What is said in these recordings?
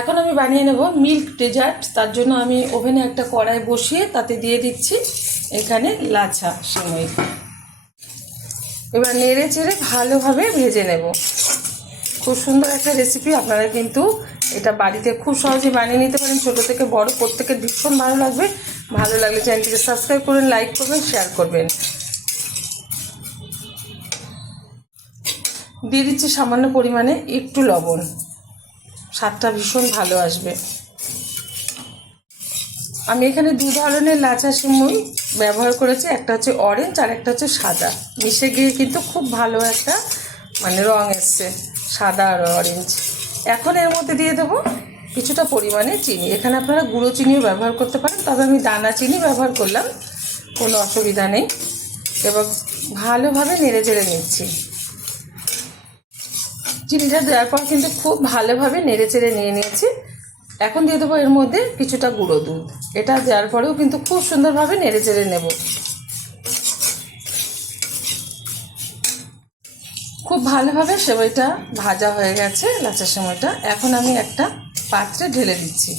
এখন আমি বানিয়ে নেব মিল্ক ডেজার্ট। তার জন্য আমি ওভেনে একটা কড়াই বসিয়ে তাতে দিয়ে দিচ্ছি এখানে লাচা সিমই। এবার নেড়ে চেড়ে ভালোভাবে ভেজে নেব। খুব সুন্দর একটা রেসিপি, আপনারা কিন্তু এটা বাড়িতে খুব সহজে বানিয়ে নিতে পারেন। ছোট থেকে বড় প্রত্যেকের ভীষণ ভালো লাগবে। ভালো লাগলে চ্যানেলটিকে সাবস্ক্রাইব করবেন, লাইক করবেন, শেয়ার করবেন। দিয়ে দিচ্ছি সামান্য পরিমাণে একটু লবণ, স্বাদটা ভীষণ ভালো আসবে। আমি এখানে দু ধরনের লাচা সিমুই ব্যবহার করেছি, একটা হচ্ছে অরেঞ্জ আর একটা হচ্ছে সাদা। মিশে গিয়ে কিন্তু খুব ভালো একটা রং এসছে, সাদা আর অরেঞ্জ। এখন এর মধ্যে দিয়ে দেবো কিছুটা পরিমাণে চিনি। এখানে আপনারা গুঁড়ো চিনিও ব্যবহার করতে পারেন, তবে আমি দানা চিনি ব্যবহার করলাম, কোনো অসুবিধা নেই। এবং ভালোভাবে নেড়ে চেড়ে নিচ্ছি। চিনিটা দেওয়ার পর কিন্তু খুব ভালোভাবে নেড়ে চেড়ে নিয়ে নিয়েছি। এখন দিয়ে দেবো এর মধ্যে কিছুটা গুঁড়ো দুধ। এটা দেওয়ার পরেও কিন্তু খুব সুন্দরভাবে নেড়ে চেড়ে নেব। খুব ভালোভাবে সেমাইটা ভাজা হয়ে গেছে, লাচা সেমাইটা। এখন আমি একটা পাত্রে ঢেলে দিচ্ছি।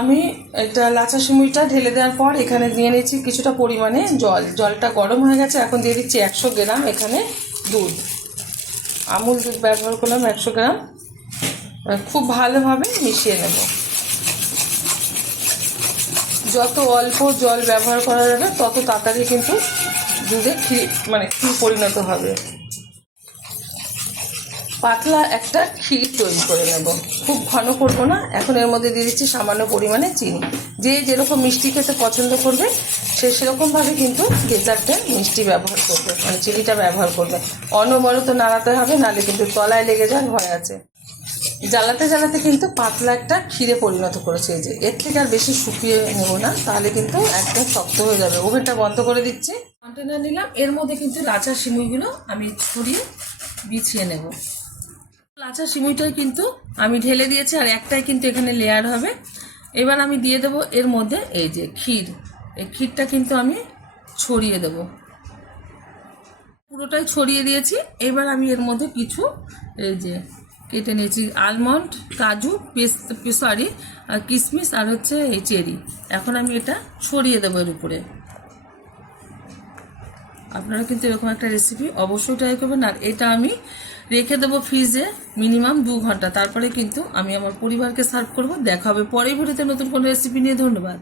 আমি এটা লাচা সেমাইটা ঢেলে দেওয়ার পর এখানে দিয়ে নিচ্ছি কিছুটা পরিমাণে জল। জলটা গরম হয়ে গেছে। এখন দিয়ে দিচ্ছি 100 গ্রাম এখানে দুধ। আমুল দুধ ব্যবহার করলাম 100 গ্রাম। খুব ভালোভাবে মিশিয়ে নেব। যত অল্প জল ব্যবহার করা যাবে তত তাড়াতাড়ি কিন্তু দুধে ক্ষীর ক্ষীর পরিণত হবে। পাতলা একটা ক্ষীর তৈরি করে নেব, খুব ঘন করব না। এখন এর মধ্যে দিয়ে দিচ্ছি সামান্য পরিমাণে চিনি। যে যেরকম মিষ্টি খেতে পছন্দ করবে সে সেরকমভাবে কিন্তু ডেজার্টে মিষ্টি ব্যবহার করবে, চিনিটা ব্যবহার করবে। অনবরত নাড়াতে হবে, নাহলে কিন্তু তলায় লেগে যাওয়ার ভয় আছে। জ্বালাতে জ্বালাতে কিন্তু পাতলা একটা ক্ষীরে পরিণত করেছে। এই যে এর থেকে আর বেশি শুকিয়ে নেব না, তাহলে কিন্তু একদম শক্ত হয়ে যাবে। ওভেনটা বন্ধ করে দিচ্ছি। কন্টেনার নিলাম, এর মধ্যে কিন্তু লাচা সিমুইগুলো আমি ছড়িয়ে বিছিয়ে নেব। লাচা সিমুইটাই কিন্তু আমি ঢেলে দিয়েছি, আর একটাই কিন্তু এখানে লেয়ার হবে। এবার আমি দিয়ে দেবো এর মধ্যে এই যে ক্ষীর। এই ক্ষীরটা কিন্তু আমি ছড়িয়ে দেব, পুরোটাই ছড়িয়ে দিয়েছি। এবার আমি এর মধ্যে কিছু এই যে কেটে নিয়েছি আলমন্ড, কাজু, আর কিশমিশ আর হচ্ছে এই চেরি। এখন আমি এটা ছড়িয়ে দেবো এর উপরে। আপনারা কিন্তু এরকম একটা রেসিপি অবশ্যই ট্রাই করবেন। আর এটা আমি রেখে দেবো ফ্রিজে মিনিমাম 2 ঘন্টা। তারপরে কিন্তু আমি আমার পরিবারকে সার্ভ করব। দেখা হবে পরের ভিডিওতে নতুন কোনো রেসিপি নিয়ে। ধন্যবাদ।